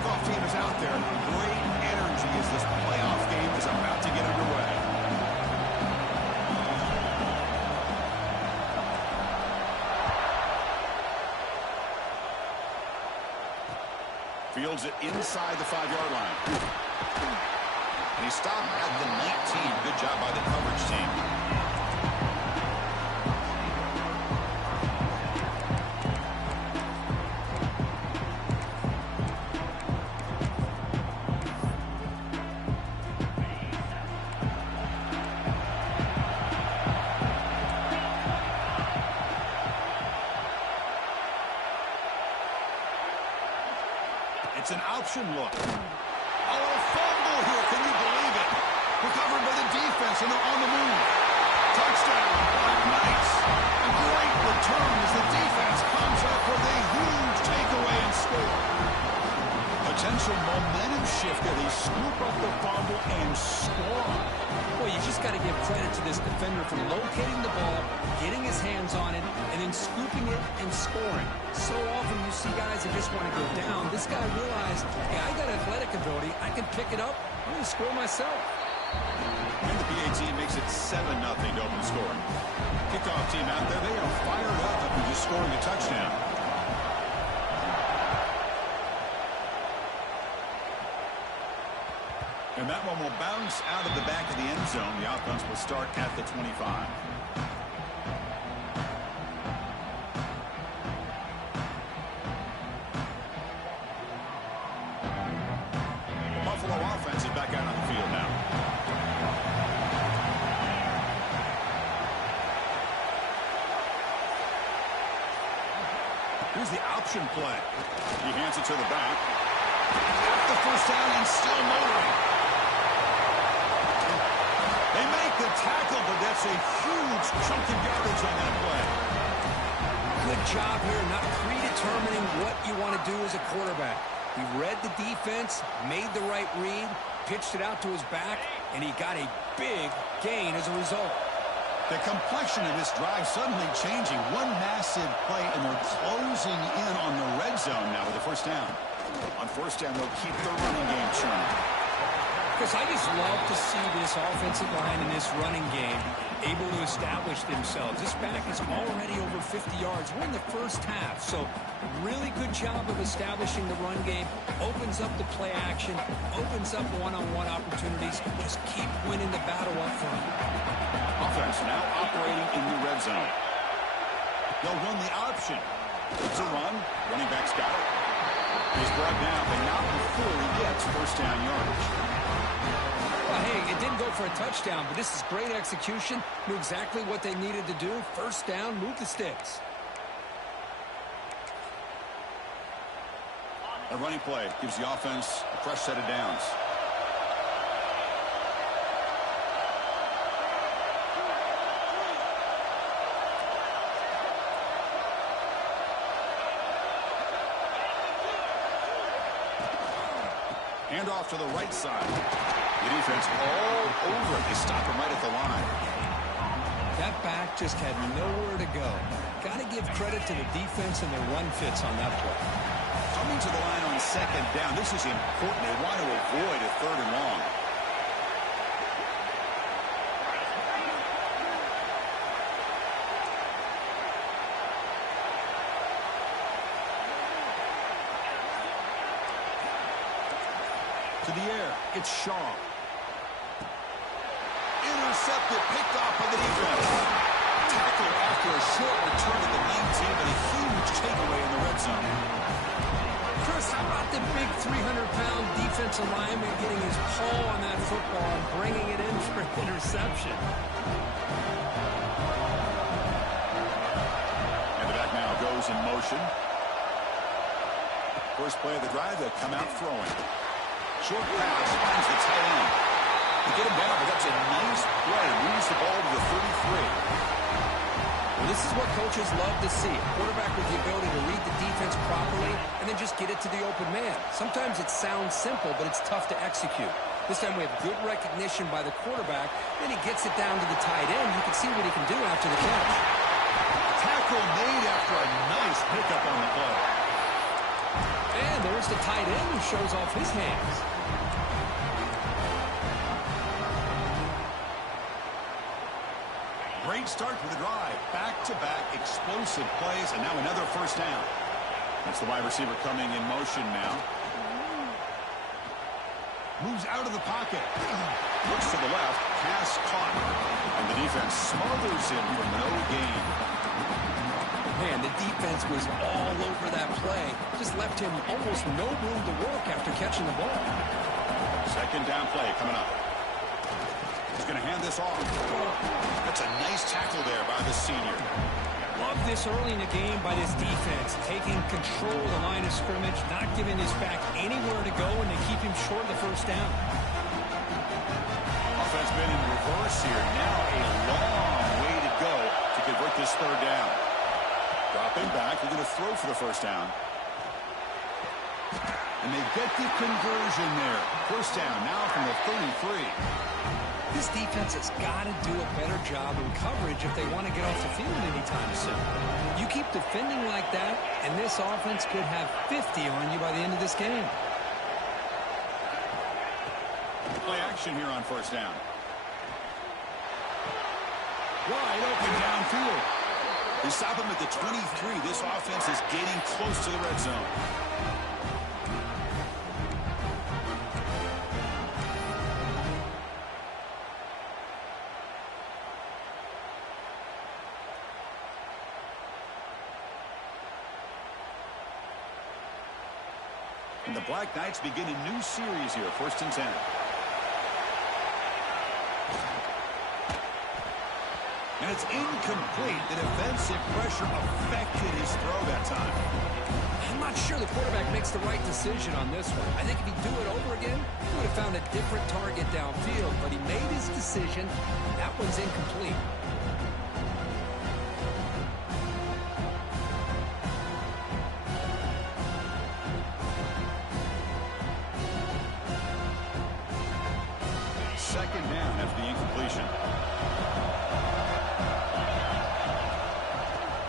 kickoff team is out there. Great energy as this playoff game is about to get underway. Fields it inside the 5-yard line. And he stopped at the 19. Good job by the coverage team. It's an option look. Oh, fumble here. Can you believe it? Recovered by the defense, and they're on the move. Touchdown, Black Knights. A great return as the defense comes up with a huge takeaway and score. Potential momentum shift there. They scoop up the fumble and score. Well, you just got to give credit to this defender for locating the ball, getting his hands on it, and then scooping it and scoring. So often you see guys that just want to go down. This guy realized, hey, I got athletic ability. I can pick it up. I'm going to score myself. And the PA team makes it 7-0 to open scoring. Kickoff team out there, they are fired up after just scoring a touchdown. And that one will bounce out of the back of the end zone. The offense will start at the 25. The Buffalo offense is back out on the field now. Here's the option play. He hands it to the back. Got the first down and still motoring. They make the tackle, but that's a huge chunk of yardage on that play. Good job here, not predetermining what you want to do as a quarterback. He read the defense, made the right read, pitched it out to his back, and he got a big gain as a result. The complexion of this drive suddenly changing. One massive play, and they're closing in on the red zone now with the first down. On first down, they'll keep the running game churning. Chris, I just love to see this offensive line and this running game able to establish themselves. This back is already over 50 yards. We're in the first half, so really good job of establishing the run game. Opens up the play action, opens up one-on-one opportunities. Just keep winning the battle up front. Offense now operating in the red zone. They'll run the option. It's a run. Running back's got it. He's brought down, but not before he gets first down yardage. Well, hey, it didn't go for a touchdown, but this is great execution. Knew exactly what they needed to do. First down, move the sticks. A running play gives the offense a fresh set of downs. Hand off to the right side. The defense all over it. They stop him right at the line. That back just had nowhere to go. Got to give credit to the defense and their run fits on that play. Coming to the line on second down. This is important. They want to avoid a third and long. To the air, it's Shaw. Intercepted, picked off by the defense. Tackled after a short return at the 19, but a huge takeaway in the red zone. Chris, how about the big 300-pound defensive lineman getting his paw on that football and bringing it in for an interception? And the back now goes in motion. First play of the drive, they'll come out throwing. Short pass finds the tight end. To get him down, but that's a nice play. Moves the ball to the 33. Well, this is what coaches love to see. A quarterback with the ability to read the defense properly and then just get it to the open man. Sometimes it sounds simple, but it's tough to execute. This time we have good recognition by the quarterback. Then he gets it down to the tight end. You can see what he can do after the catch. Tackle made after a nice pickup on the play. And they're First, a tight end who shows off his hands. Great start to the drive. Back-to-back explosive plays, and now another first down. That's the wide receiver coming in motion now. Moves out of the pocket. Looks to the left. Pass caught. And the defense smothers him for no gain. Man, the defense was all over that play. Just left him almost no room to work after catching the ball. Second down play coming up. He's going to hand this off. That's a nice tackle there by the senior. Love this early in the game by this defense. Taking control of the line of scrimmage, not giving his back anywhere to go, and they keep him short of the first down. Offense been in reverse here. Now a long way to go to convert this third down. Dropping back. They're going to throw for the first down. And they get the conversion there. First down now from the 33. This defense has got to do a better job in coverage if they want to get off the field anytime soon. You keep defending like that, and this offense could have 50 on you by the end of this game. Play action here on first down. Wide open downfield. They stop him at the 23. This offense is getting close to the red zone. And the Black Knights begin a new series here, 1st and 10. And it's incomplete. The defensive pressure affected his throw that time. I'm not sure the quarterback makes the right decision on this one. I think if he'd do it over again, he would have found a different target downfield. But he made his decision. That one's incomplete. Second down after the incompletion.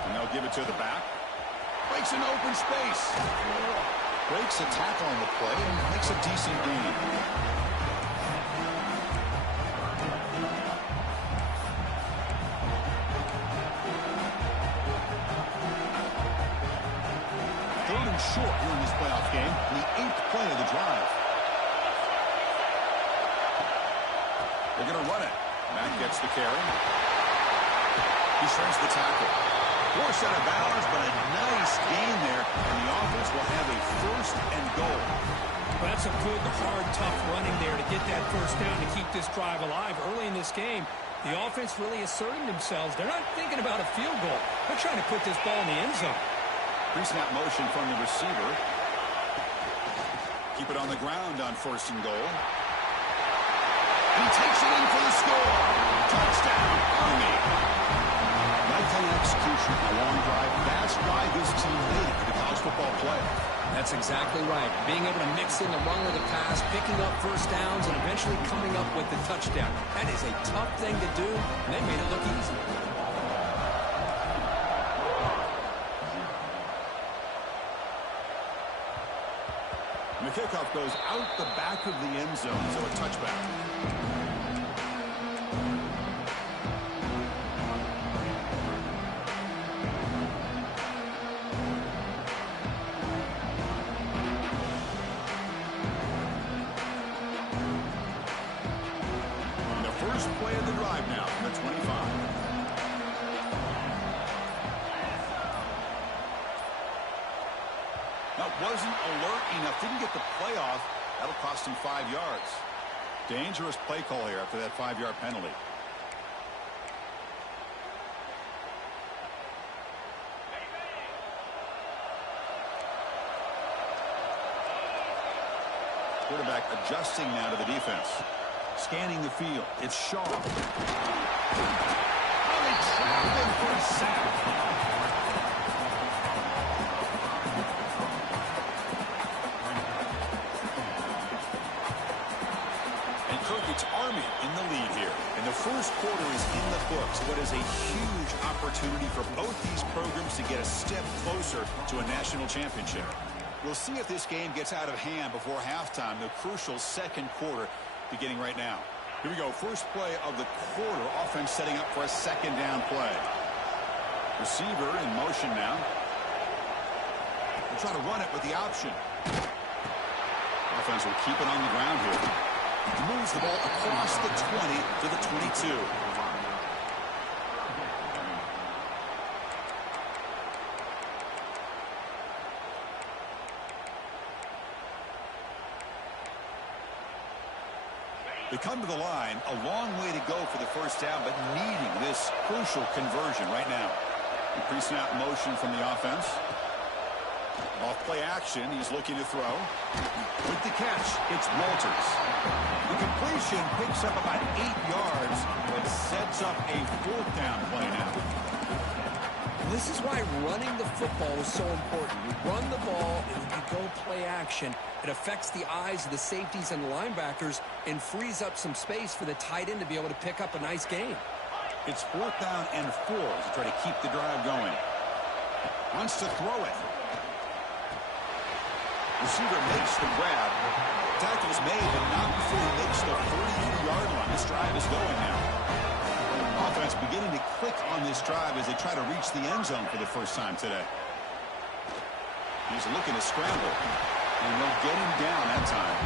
And they'll give it to the back. Breaks an open space. Breaks a tackle on the play and makes a decent gain. Third and short here in this playoff game. The 8th play of the drive. They're going to run it. Matt gets the carry. He shrinks the tackle. Forced out of bounds, but a nice gain there, and the offense will have a 1st and goal. Well, that's a good, hard, tough running there to get that first down to keep this drive alive. Early in this game, the offense really asserting themselves. They're not thinking about a field goal. They're trying to put this ball in the end zone. Pre-snap motion from the receiver. Keep it on the ground on 1st and goal. And he takes it in for the score. Touchdown, Army. Right-hand execution on a long drive. That's why this team made it to the college football playoff. That's exactly right. Being able to mix in the run or the pass, picking up first downs, and eventually coming up with the touchdown. That is a tough thing to do, and they made it look easy. And the kickoff goes out the back of the end zone, so a touchback. And the first play of the drive now from the 25. That wasn't alert enough. Didn't get the play off. That'll cost him 5 yards. Dangerous play call here after that 5-yard penalty. Quarterback adjusting now to the defense. Scanning the field. It's Shaw. Oh, they trapped him for a sack. It's Army in the lead here. And the first quarter is in the books. What is a huge opportunity for both these programs to get a step closer to a national championship. We'll see if this game gets out of hand before halftime. The crucial second quarter beginning right now. Here we go. First play of the quarter. Offense setting up for a second down play. Receiver in motion now. They'll try to run it with the option. Offense will keep it on the ground here. Moves the ball across the 20 to the 22. They come to the line, a long way to go for the first down, but needing this crucial conversion right now. Pre-snap motion from the offense. Off play action, he's looking to throw. With the catch, it's Walters. The completion picks up about 8 yards, but sets up a fourth down play now. This is why running the football is so important. You run the ball, and you go play action. It affects the eyes of the safeties and the linebackers and frees up some space for the tight end to be able to pick up a nice gain. It's 4th down and 4 to try to keep the drive going. Wants to throw it. Receiver makes the grab. Tackle's made, but not before he makes the 42-yard line. This drive is going now. Offense beginning to click on this drive as they try to reach the end zone for the first time today. He's looking to scramble, and they'll get him down that time.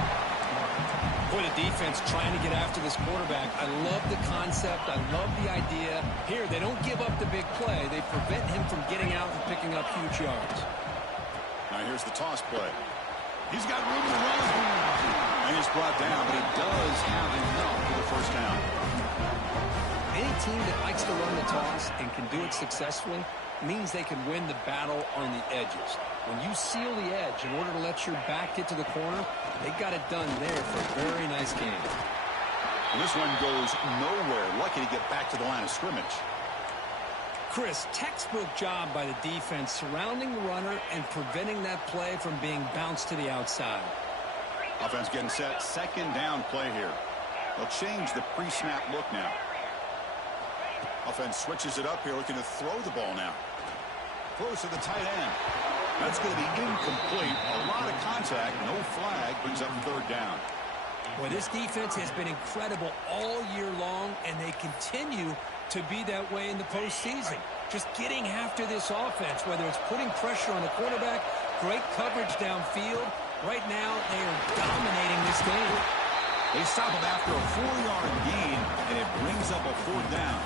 Boy, the defense trying to get after this quarterback. I love the concept. I love the idea. Here, they don't give up the big play. They prevent him from getting out and picking up huge yards. Now here's the toss play. He's got room to run. And he's brought down, but he does have enough for the first down. Any team that likes to run the toss and can do it successfully means they can win the battle on the edges. When you seal the edge in order to let your back get to the corner, they got it done there for a very nice game. And this one goes nowhere. Lucky to get back to the line of scrimmage. Chris, textbook job by the defense surrounding the runner and preventing that play from being bounced to the outside. Offense getting set. Second down play here. They'll change the pre-snap look now. Offense switches it up here, looking to throw the ball now. Throws to the tight end. That's going to be incomplete. A lot of contact. No flag. Brings up 3rd down. Well, this defense has been incredible all year long, and they continue to be that way in the postseason. Just getting after this offense, whether it's putting pressure on the quarterback, great coverage downfield. Right now, they are dominating this game. They stop him after a 4-yard gain, and it brings up a 4th down.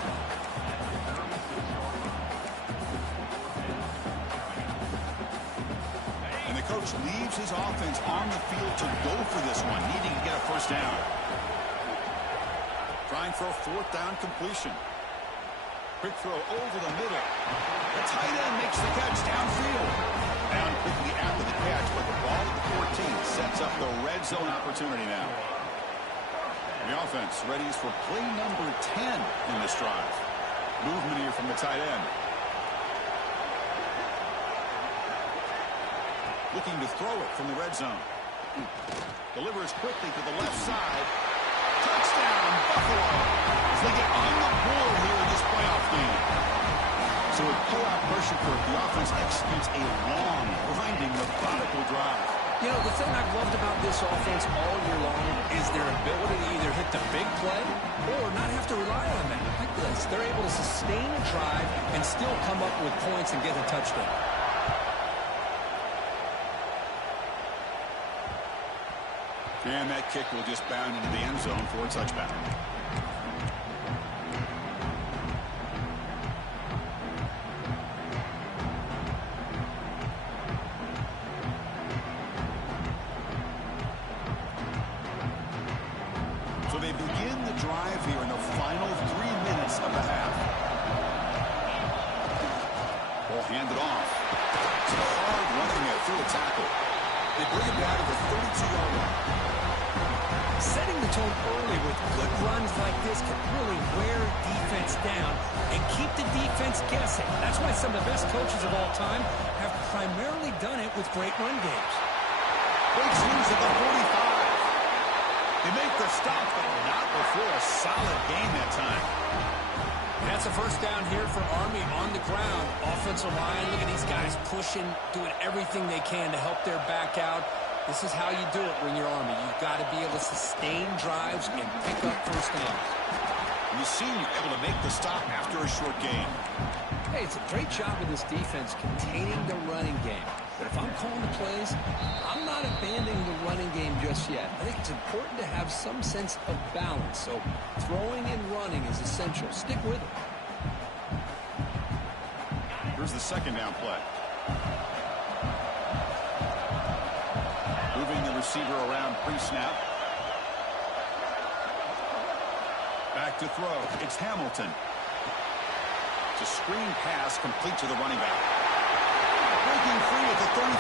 And the coach leaves his offense on the field to go for this one, needing to get a first down. Trying for a 4th down completion. Quick throw over the middle. The tight end makes the catch downfield. Down quickly after the catch, but the ball at the 14 sets up the red zone opportunity now. The offense readies for play number 10 in this drive. Movement here from the tight end. Looking to throw it from the red zone. Delivers quickly to the left side. Touchdown, Buffalo, as they get on the board here in this playoff game. So with pull-out pressure curve, the offense executes a long, grinding, methodical drive. You know, the thing I've loved about this offense all year long is their ability to either hit the big play or not have to rely on that. Like this, they're able to sustain a drive and still come up with points and get a touchdown. And that kick will just bound into the end zone for a touchback. So they begin the drive here in the final 3 minutes of the half. Ball handed off. It's a hard running there through a tackle. They bring it down to the 32-yard line. Setting the tone early with good runs like this can really wear defense down and keep the defense guessing. That's why some of the best coaches of all time have primarily done it with great run games. Breaks loose at the 45. They make the stop, but not before a solid gain that time. That's a first down here for Army on the ground. Offensive line, look at these guys pushing, doing everything they can to help their back out. This is how you do it when you're Army. You've got to be able to sustain drives and pick up first downs. And the senior able to make the stop after a short gain. Hey, it's a great job of this defense containing the running game. But if I'm calling the plays, I'm not abandoning the running game just yet. I think it's important to have some sense of balance. So throwing and running is essential. Stick with it. Here's the second down play. Moving the receiver around pre-snap. Back to throw. It's Hamilton. It's a screen pass complete to the running back. Breaking free at the 35.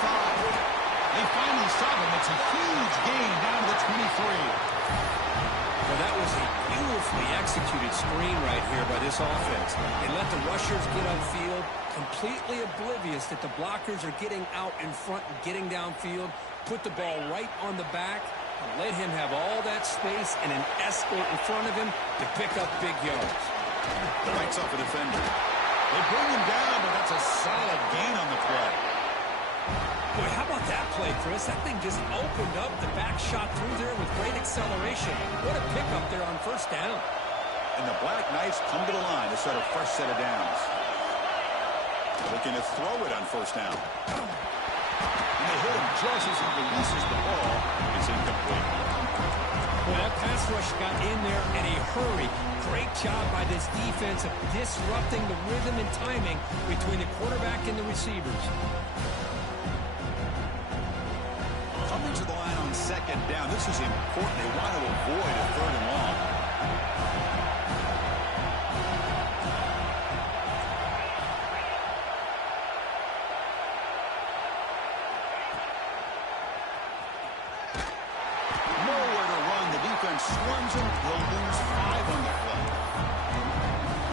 They finally stop him. It's a huge gain down to the 23. Well, that was a beautifully executed screen right here by this offense. They let the rushers get upfield, completely oblivious that the blockers are getting out in front and getting downfield, put the ball right on the back, and let him have all that space and an escort in front of him to pick up big yards. Bites off a defender. They bring him down, but that's a solid gain on the play. Boy, how about that play, Chris? That thing just opened up. The back shot through there with great acceleration. What a pickup there on first down. And the Black Knights come to the line to set a fresh set of downs. Looking to throw it on first down. And they hit him just as he releases the ball. It's incomplete. Well, that pass rush got in there in a hurry. Great job by this defense of disrupting the rhythm and timing between the quarterback and the receivers. Coming to the line on second down. This is important. They want to avoid a third and long. Nowhere to run. The defense swarms him. He'll lose 5 on the play.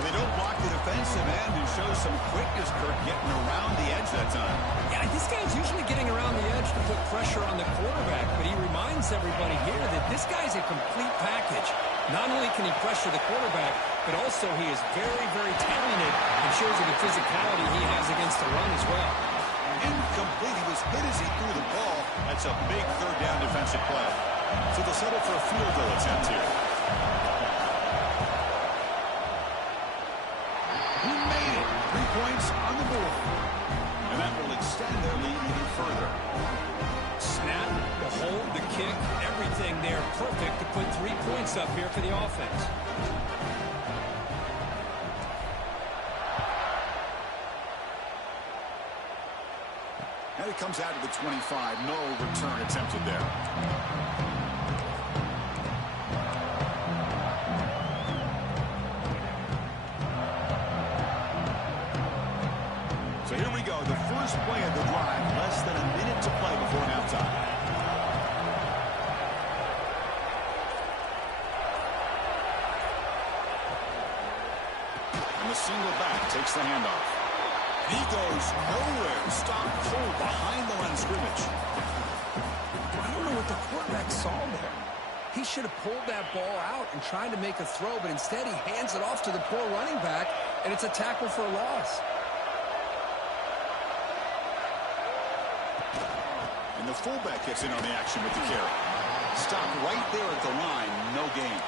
They don't block the defensive end and show some quickness, Kirk, getting around the edge that time. Yeah, this guy's usually getting around the edge to put pressure on the quarterback, but he reminds everybody here that this guy's a complete package. Not only can he pressure the quarterback, but also he is very, very talented and shows you the physicality he has against the run as well. Incomplete. He was hit as he threw the ball. That's a big third down defensive play. So they'll settle for a field goal attempt here. He made it. 3 points on the board. And that will extend their lead even further. Snap, the hold, the kick, everything there perfect to put 3 points up here for the offense. And it comes out to the 25. No return attempted there. So here we go. The first play of the drive. Less than a minute to play before halftime. And the single back takes the handoff. He goes nowhere. Stop cold behind the line of scrimmage. I don't know what the quarterback saw there. He should have pulled that ball out and tried to make a throw, but instead he hands it off to the poor running back, and it's a tackle for a loss. And the fullback gets in on the action with the carry. Stop right there at the line. No gain.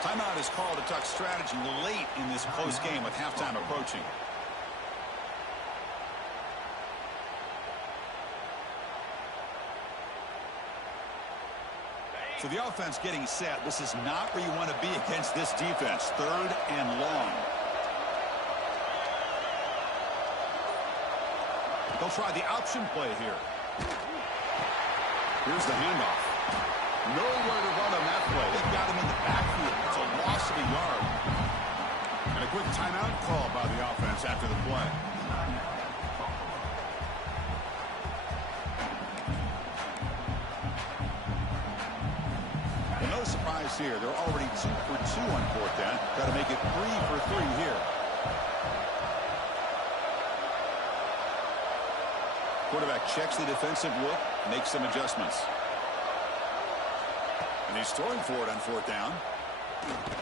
Timeout is called to talk strategy late in this close game with halftime approaching. So the offense getting set. This is not where you want to be against this defense. 3rd and long. They'll try the option play here. Here's the handoff. Nowhere to run on that play. They got him in the backfield. It's a loss of a yard. And a quick timeout call by the offense after the play. Well, no surprise here. They're already 2 for 2 on 4th down. Got to make it 3 for 3 here. Quarterback checks the defensive look, makes some adjustments. And he's throwing for it on 4th down.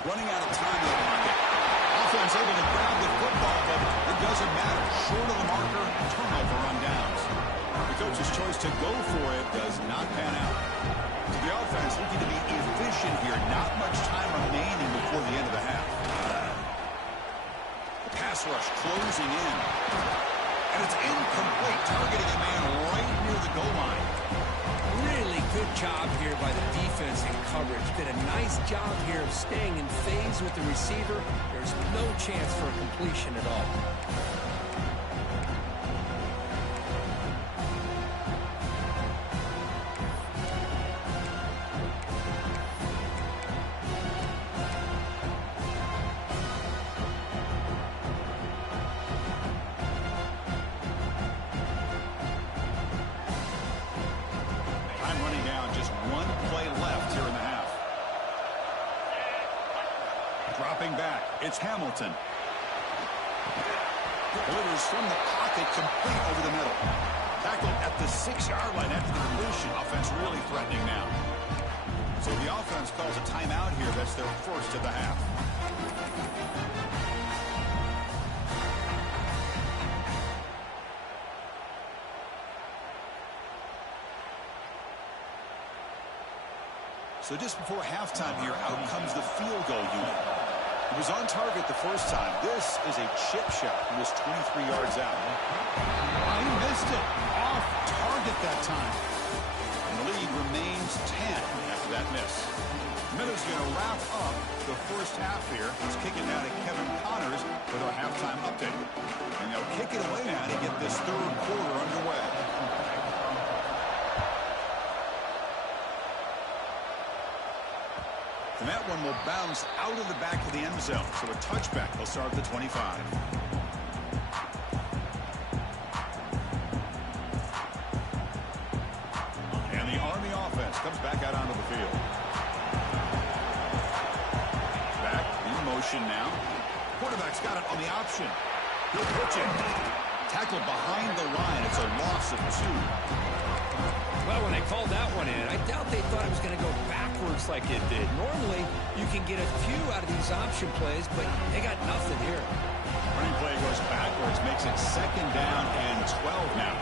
Running out of time in the pocket. Off defense able to grab the football, but it doesn't matter. Short of the marker, turnover on downs. The coach's choice to go for it does not pan out. So the offense looking to be efficient here. Not much time remaining before the end of the half. The pass rush closing in. And it's incomplete, targeting a man right near the goal line. Really good job here by the defense in coverage. Did a nice job here of staying in phase with the receiver. There's no chance for a completion at all. Dropping back, it's Hamilton. Delivers from the pocket, complete over the middle. Tackled at the 6-yard line after the completion. Offense really threatening now. So the offense calls a timeout here. That's their first of the half. So just before halftime here, out comes the field goal unit. It was on target the first time. This is a chip shot. He was 23 yards out. He missed it. Off target that time. And the lead remains 10 after that miss. Miller's going to wrap up the first half here. He's kicking down to Kevin Connors with our halftime update. And they'll kick it away now to get this third quarter underway. And that one will bounce out of the back of the end zone. So a touchback. They'll start at the 25. And the Army offense comes back out onto the field. Back in motion now. Quarterback's got it on the option. He'll pitch it. Tackled behind the line. It's a loss of 2. Well, when they called that one in, I doubt they thought it was going to go backwards like it did. Normally, you can get a few out of these option plays, but they got nothing here. Running play goes backwards, makes it 2nd down and 12 now.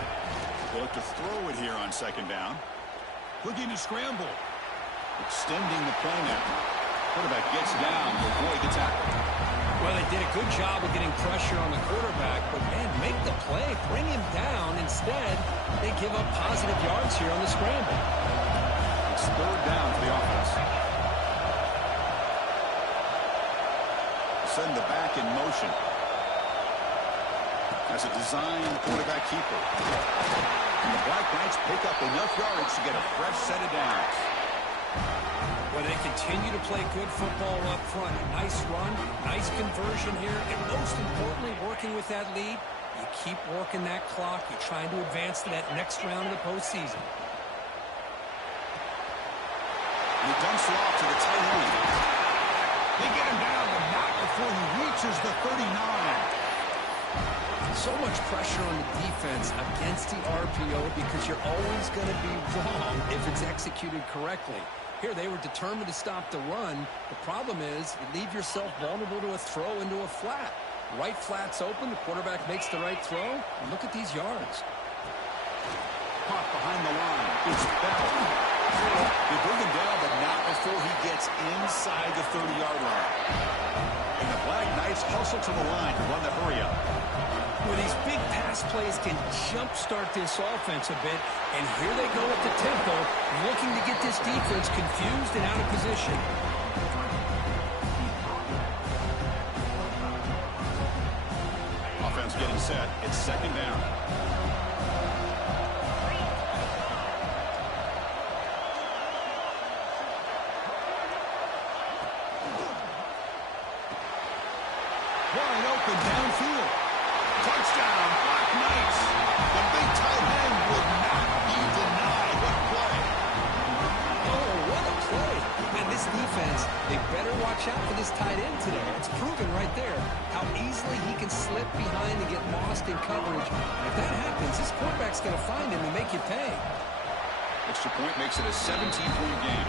They'll look to throw it here on 2nd down. Looking to scramble. Extending the play now. Quarterback gets down to avoid the tackle. Well, they did a good job of getting pressure on the quarterback, but, man, make the play, bring him down. Instead, they give up positive yards here on the scramble. It's 3rd down for the offense. Send the back in motion. As a designed quarterback keeper. And the Black Knights pick up enough yards to get a fresh set of downs. Well, they continue to play good football up front. Nice run, nice conversion here, and most importantly, working with that lead, you keep working that clock. You're trying to advance to that next round of the postseason. He dumps it off to the tight end. They get him down, but not before he reaches the 39. So much pressure on the defense against the RPO because you're always going to be wrong if it's executed correctly. Here, they were determined to stop the run. The problem is you leave yourself vulnerable to a throw into a flat. Right flat's open. The quarterback makes the right throw. And look at these yards. Caught behind the line. It's Bell. They bring him down, but not before he gets inside the 30-yard line. And the Black Knights hustle to the line to run the hurry up. Well, these big pass plays can jumpstart this offense a bit, and here they go at the tempo, looking to get this defense confused and out of position. Offense getting set. It's 2nd down. Wide open downfield. Touchdown, Black Knights. The big tight end would not be denied. What a play. Oh, what a play. Man, this defense, they better watch out for this tight end today. It's proven right there how easily he can slip behind and get lost in coverage. And if that happens, this quarterback's going to find him and make you pay. Extra point makes it a 17-point game.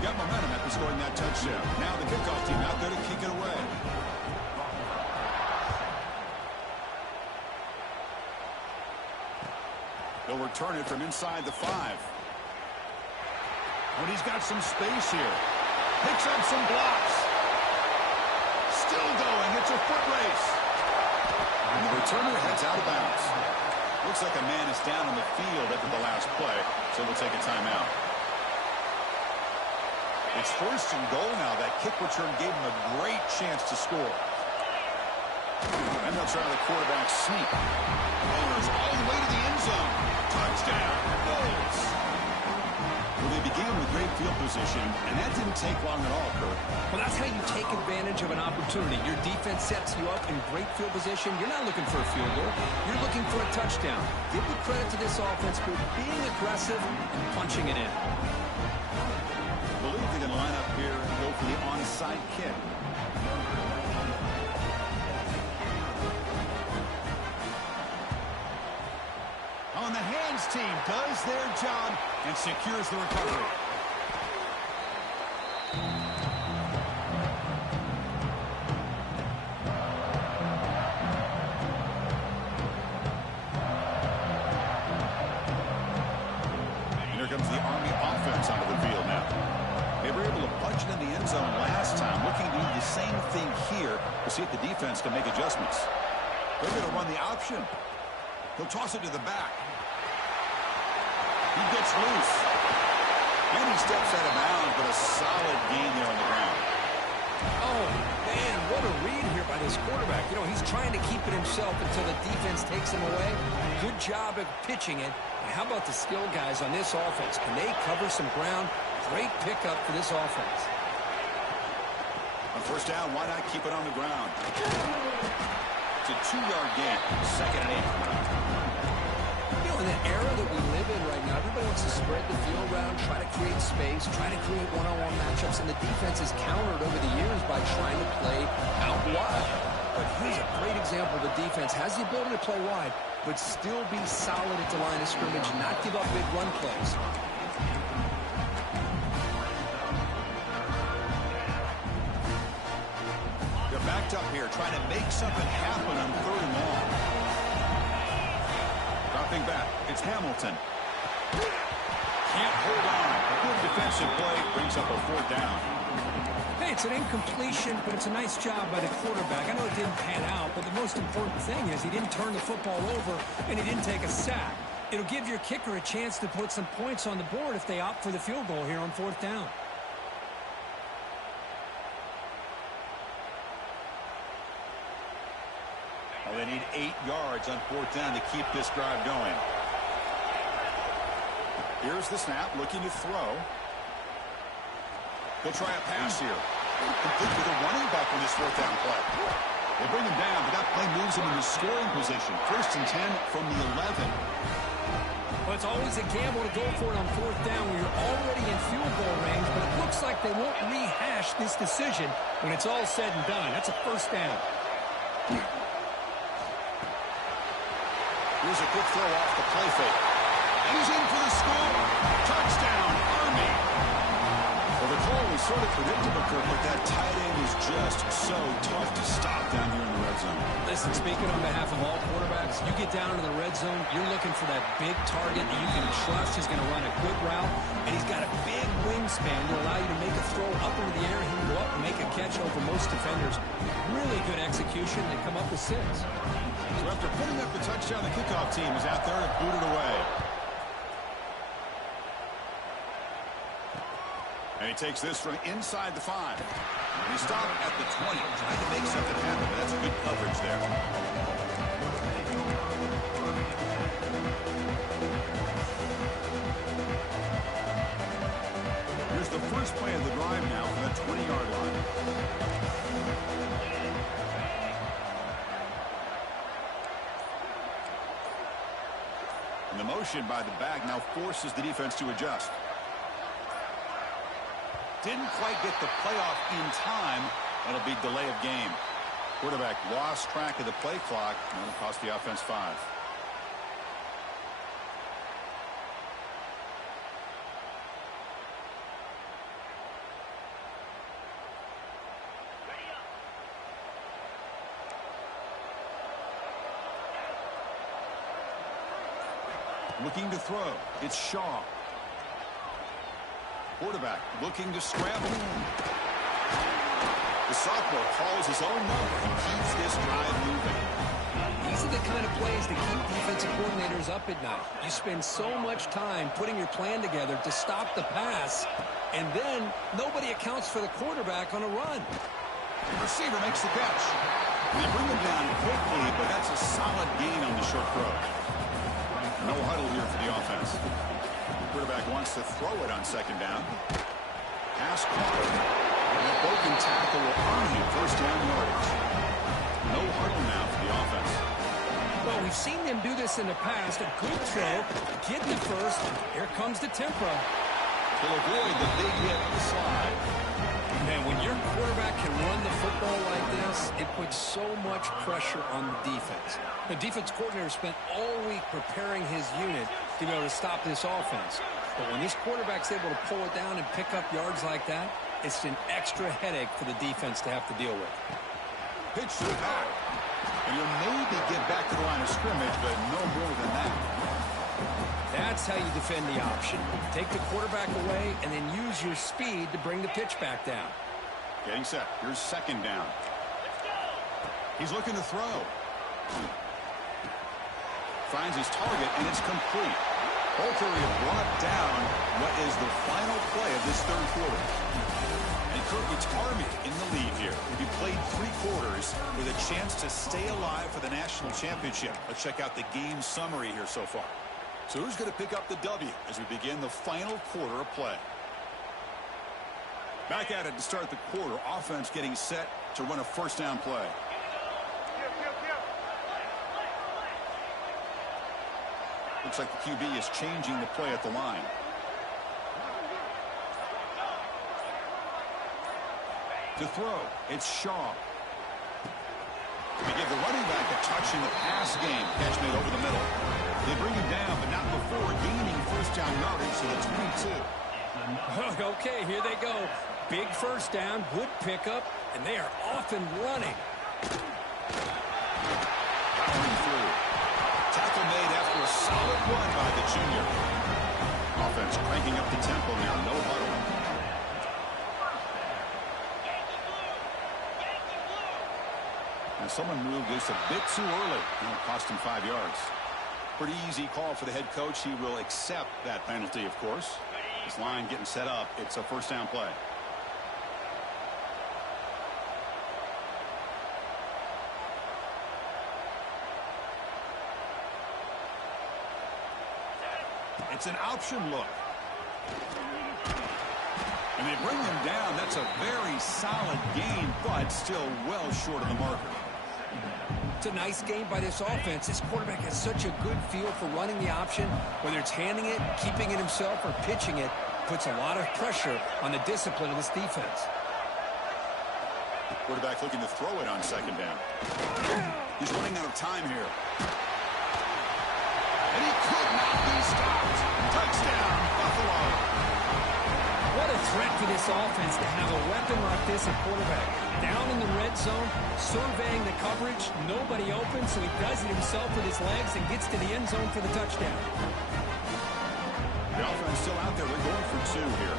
Got momentum at the scoring that touchdown. Now the kickoff team out there to kick it away. They'll return it from inside the 5. When he's got some space here. Picks up some blocks. Still going. It's a foot race. And the returner heads out of bounds. Looks like a man is down on the field after the last play, so we'll take a timeout. It's 1st and goal now. That kick return gave him a great chance to score. And they'll try the quarterback sneak. Bowlers all the way to the end zone. Touchdown, Bills. Well, they began with great field position, and that didn't take long at all, Kurt. Well, that's how you take advantage of an opportunity. Your defense sets you up in great field position. You're not looking for a field goal. You're looking for a touchdown. Give the credit to this offense for being aggressive and punching it in. I believe they're going to line up here and go for the onside kick. On the hands team does their job and secures the recovery. And here comes the Army offense onto the field now. They were able to punch it in the end zone last time, looking to do the same thing here to see if the defense can make adjustments. They're going to run the option. He'll toss it to the back. He gets loose. And he steps out of bounds, but a solid gain there on the ground. Oh, man, what a read here by this quarterback. You know, he's trying to keep it himself until the defense takes him away. Good job of pitching it. And how about the skill guys on this offense? Can they cover some ground? Great pickup for this offense. On 1st down, why not keep it on the ground? It's a 2-yard gain. 2nd and 8. You know, in the era that we live in right now, everybody wants to spread the field around, try to create space, try to create one-on-one matchups, and the defense has countered over the years by trying to play out wide. But here's a great example. The defense has the ability to play wide, but still be solid at the line of scrimmage and not give up big run plays. They're backed up here, trying to make something happen on 3rd and long. Dropping back, it's Hamilton. Can't hold on. A good defensive play brings up a 4th down. Hey, it's an incompletion, but it's a nice job by the quarterback. I know it didn't pan out, but the most important thing is he didn't turn the football over and he didn't take a sack. It'll give your kicker a chance to put some points on the board if they opt for the field goal here on 4th down. Well, they need 8 yards on 4th down to keep this drive going. Here's the snap, looking to throw. They'll try a pass here. Complete with a running back on this 4th down play. They bring him down, but that play moves him into scoring position. 1st and 10 from the 11. Well, it's always a gamble to go for it on 4th down when you're already in field goal range, but it looks like they won't rehash this decision when it's all said and done. That's a 1st down. Here's a quick throw off the play fake. And he's in for the score. Touchdown, Army. Well, the call was sort of predictable, Kirk, but that tight end is just so tough to stop down here in the red zone. Listen, speaking on behalf of all quarterbacks, you get down to the red zone, you're looking for that big target that you can trust is going to run a good route, and he's got a big wingspan to allow you to make a throw up into the air. He can go up and make a catch over most defenders. Really good execution. They come up with 6. So after putting up the touchdown, the kickoff team is out there to boot it away. And he takes this from inside the 5. He stopped at the 20, trying to make something happen, but that's good coverage there. Here's the first play of the drive now from the 20-yard line. And the motion by the back now forces the defense to adjust. Didn't quite get the playoff in time. That'll be delay of game. Quarterback lost track of the play clock, and it'll cost the offense 5. Looking to throw. It's Shaw. Quarterback looking to scramble. The sophomore calls his own number and keeps this drive moving. These are the kind of plays that keep defensive coordinators up at night. You spend so much time putting your plan together to stop the pass, and then nobody accounts for the quarterback on a run. The receiver makes the catch. They bring him down quickly, but that's a solid gain on the short throw. No huddle here for the offense. The quarterback wants to throw it on second down. Pass caught. And a broken tackle will earn him first down yardage. No huddle now for the offense. Well, we've seen them do this in the past. A good throw, get the first. Here comes the tempo. He'll avoid the big hit on the slide. Man, when your quarterback can run the football like this, it puts so much pressure on the defense. The defense coordinator spent all week preparing his unit to be able to stop this offense. But when this quarterback's able to pull it down and pick up yards like that, it's an extra headache for the defense to have to deal with. Pitch to the back. And you'll maybe get back to the line of scrimmage, but no more than that. That's how you defend the option. Take the quarterback away and then use your speed to bring the pitch back down. Getting set. Here's second down. He's looking to throw. Finds his target, and it's complete. Holker brought down what is the final play of this third quarter. And Kirk, it's Army in the lead here. He played 3 quarters with a chance to stay alive for the national championship. Let's check out the game summary here so far. So who's going to pick up the W as we begin the final quarter of play? Back at it to start the quarter. Offense getting set to run a first down play. Looks like the QB is changing the play at the line. To throw, it's Shaw. They give the running back a touch in the pass game. Catch made over the middle. They bring him down, but not before gaining first down yardage to the 22. Okay, here they go. Big first down, good pickup, and they are off and running. Powering through. Tackle made after a solid run by the junior. Offense cranking up the tempo now. No huddle. And someone moved this a bit too early. It'll cost him 5 yards. Pretty easy call for the head coach. He will accept that penalty, of course. This line getting set up. It's a first down play. It's an option look. And they bring him down. That's a very solid gain, but still well short of the marker. It's a nice game by this offense. This quarterback has such a good feel for running the option. Whether it's handing it, keeping it himself, or pitching it, puts a lot of pressure on the discipline of this defense. Quarterback looking to throw it on second down. He's running out of time here. And he could not be stopped. Touchdown, Buffalo. What a threat for this offense to have a weapon like this at quarterback. Down in the red zone, surveying the coverage, nobody open, so he does it himself with his legs and gets to the end zone for the touchdown. The offense still out there. They're going for 2 here.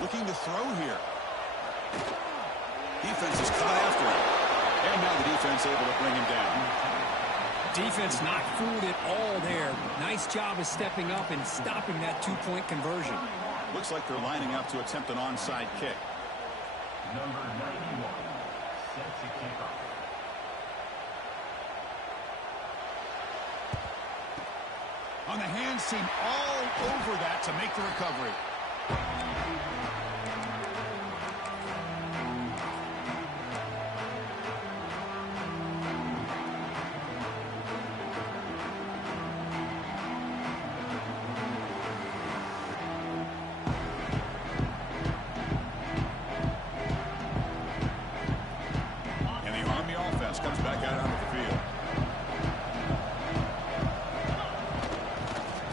Looking to throw here. Defense is coming after him. And now the defense able to bring him down. Defense not fooled at all there. Nice job of stepping up and stopping that 2-point conversion. Looks like they're lining up to attempt an onside kick. Number 91 set to kick off. On the hands team all over that to make the recovery. Comes back out onto the field.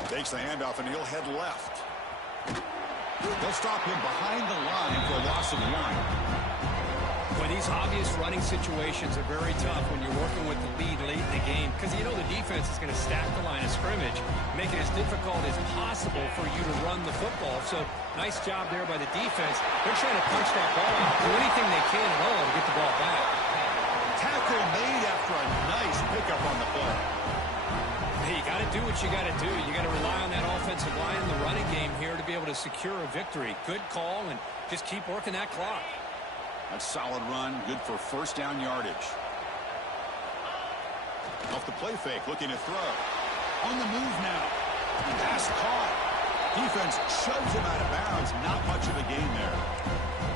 Takes the handoff, and he'll head left. They'll stop him behind the line for a loss of 1. Well, these obvious running situations are very tough when you're working with the lead late in the game because you know the defense is going to stack the line of scrimmage, make it as difficult as possible for you to run the football. So, nice job there by the defense. They're trying to punch that ball out, do anything they can at all to get the ball back. Tackle made after a nice pickup on the play. Hey, you got to do what you got to do. You got to rely on that offensive line in the running game here to be able to secure a victory. Good call, and just keep working that clock. A solid run, good for first down yardage. Off the play fake, looking to throw. On the move now. Pass caught. Defense shoves him out of bounds. Not much of a gain there.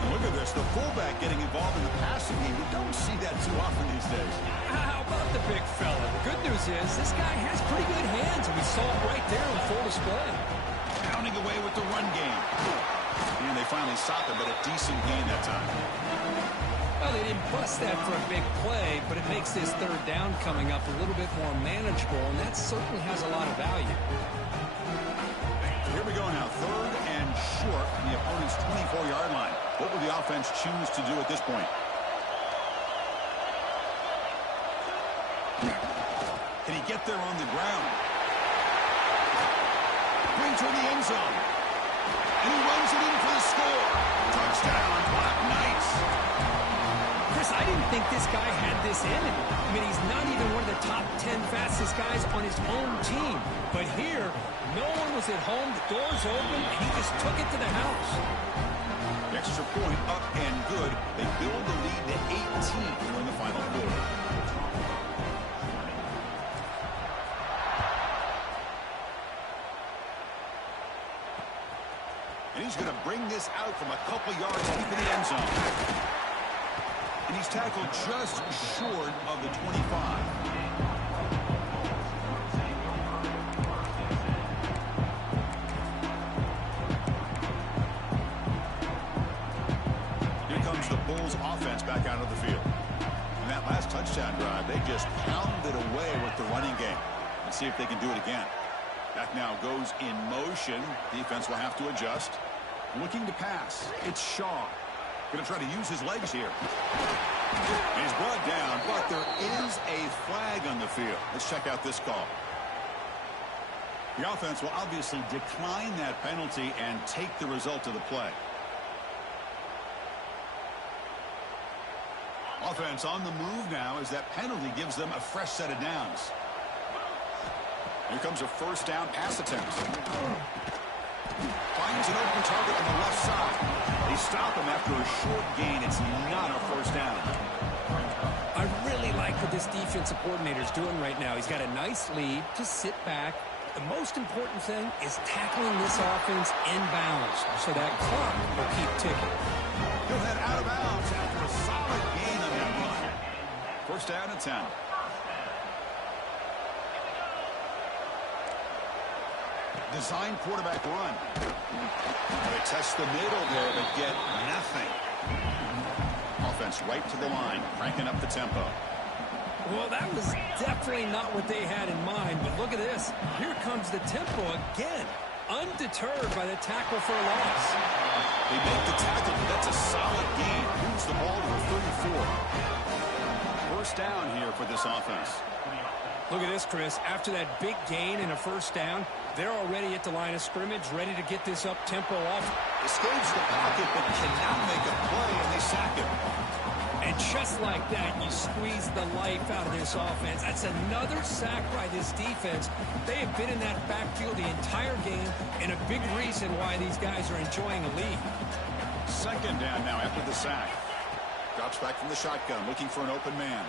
And look at this, the fullback getting involved in the passing game. We don't see that too often these days. How about the big fella? The good news is this guy has pretty good hands, and we saw it right there on full display. Pounding away with the run game. And they finally stop it, but a decent gain that time. Well, they didn't bust that for a big play, but it makes this third down coming up a little bit more manageable, and that certainly has a lot of value. Here we go now, third and short from the opponent's 24-yard line. What will the offense choose to do at this point? Can he get there on the ground? Brings her the end zone. And he runs it in for the score. Touchdown, Black Knights. Chris, I didn't think this guy had this in him. I mean, he's not even one of the top 10 fastest guys on his own team. But here, no one was at home, the doors open, and he just took it to the house. Extra point up and good. They build the lead to 18 here in the final quarter. And he's going to bring this out from a couple yards deep in the end zone. And he's tackled just short of the 25. Here comes the Bulls offense back out of the field. And that last touchdown drive, they just pounded away with the running game. Let's see if they can do it again. Back now goes in motion. Defense will have to adjust. Looking to pass. It's Shaw. Going to try to use his legs here. And he's brought down, but there is a flag on the field. Let's check out this call. The offense will obviously decline that penalty and take the result of the play. Offense on the move now as that penalty gives them a fresh set of downs. Here comes a first down pass attempt. Finds an open target on the left side. They stop him after a short gain. It's not a first down. I really like what this defensive coordinator is doing right now. He's got a nice lead to sit back. The most important thing is tackling this offense inbounds so that clock will keep ticking. He'll head out of bounds after a solid gain on that run. First down and 10. Design quarterback run. They test the middle there, but get nothing. Offense right to the line, cranking up the tempo. Well, that was definitely not what they had in mind, but look at this. Here comes the tempo again, undeterred by the tackle for a loss. They make the tackle, but that's a solid gain. Moves the ball to a 34. First down here for this offense. Look at this, Chris. After that big gain and a first down, they're already at the line of scrimmage, ready to get this up-tempo off. Escapes the pocket, but cannot make a play, and they sack him. And just like that, you squeeze the life out of this offense. That's another sack by this defense. They have been in that backfield the entire game, and a big reason why these guys are enjoying a lead. Second down now after the sack. Drops back from the shotgun, looking for an open man.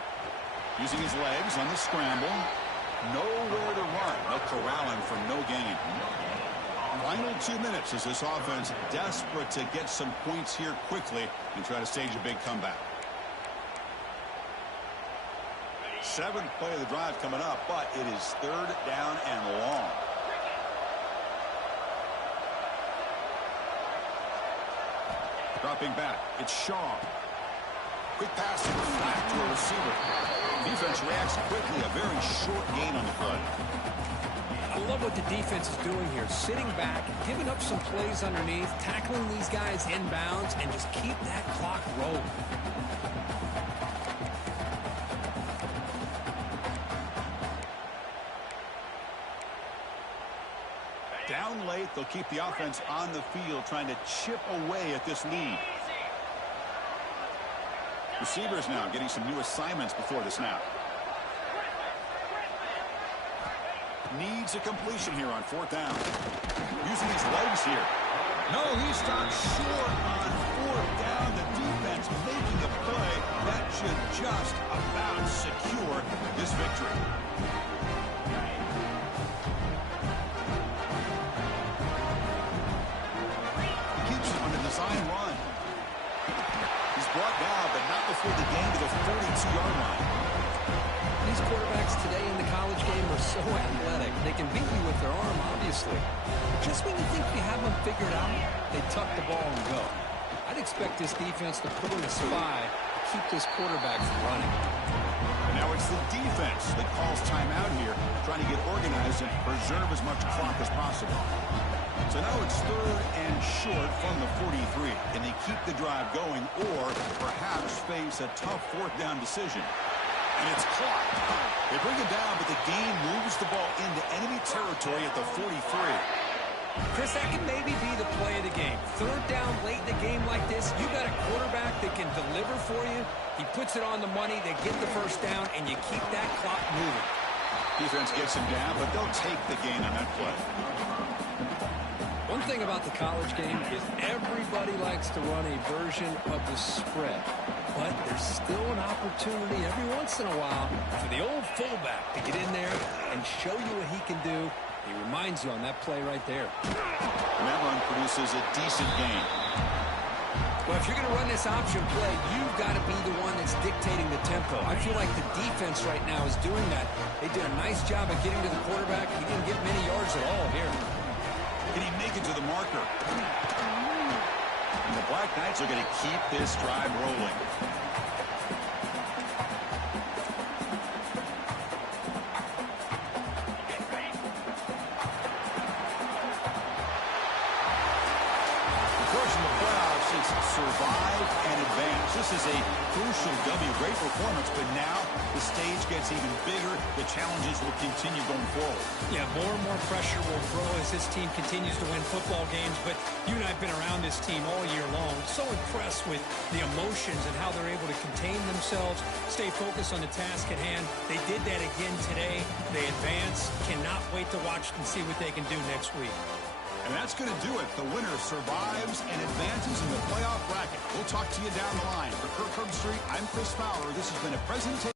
Using his legs on the scramble. Nowhere to run. They'll corral him for no gain. Final 2 minutes as this offense desperate to get some points here quickly and try to stage a big comeback. 7th play of the drive coming up, but it is third down and long. Dropping back, it's Shaw. Quick pass to the flat to a receiver. Defense reacts quickly. A very short gain on the play. I love what the defense is doing here. Sitting back, giving up some plays underneath, tackling these guys inbounds, and just keep that clock rolling. Down late, they'll keep the offense on the field, trying to chip away at this lead. Receivers now getting some new assignments before the snap. Needs a completion here on 4th down. Using his legs here. No, he stopped short on 4th down. The defense making a play that should just about secure this victory. Keeps it on a design run. He's brought down, but not before the gain to the 42-yard line. These quarterbacks today in the college game are so athletic. They can beat you with their arm, obviously. Just when you think you have them figured out, they tuck the ball and go. I'd expect this defense to put in a spy to keep this quarterback from running. And now it's the defense that calls timeout here, trying to get organized and preserve as much clock as possible. So now it's 3rd and short from the 43. Can they keep the drive going or perhaps face a tough 4th down decision? And it's clocked. They bring it down, but the game moves the ball into enemy territory at the 43. Chris, that can maybe be the play of the game. 3rd down late in a game like this, you got a quarterback that can deliver for you. He puts it on the money, they get the 1st down, and you keep that clock moving. Defense gets him down, but they'll take the gain on that play. One thing about the college game is everybody likes to run a version of the spread. But there's still an opportunity every once in a while for the old fullback to get in there and show you what he can do. He reminds you on that play right there. And that run produces a decent gain. Well, if you're going to run this option play, you've got to be the one that's dictating the tempo. I feel like the defense right now is doing that. They did a nice job of getting to the quarterback. He didn't get many yards at all here. Can he make it to the marker? And the Black Knights are going to keep this drive rolling. Survive and advance. This is a crucial W. Great performance, but now the stage gets even bigger. The challenges will continue going forward. Yeah, more and more pressure will grow as this team continues to win football games, but you and I have been around this team all year long. So impressed with the emotions and how they're able to contain themselves, stay focused on the task at hand. They did that again today. They advance. Cannot wait to watch and see what they can do next week. And that's going to do it. The winner survives and advances in the playoff bracket. We'll talk to you down the line. For Kirk Herbstreit, I'm Chris Fowler. This has been a presentation.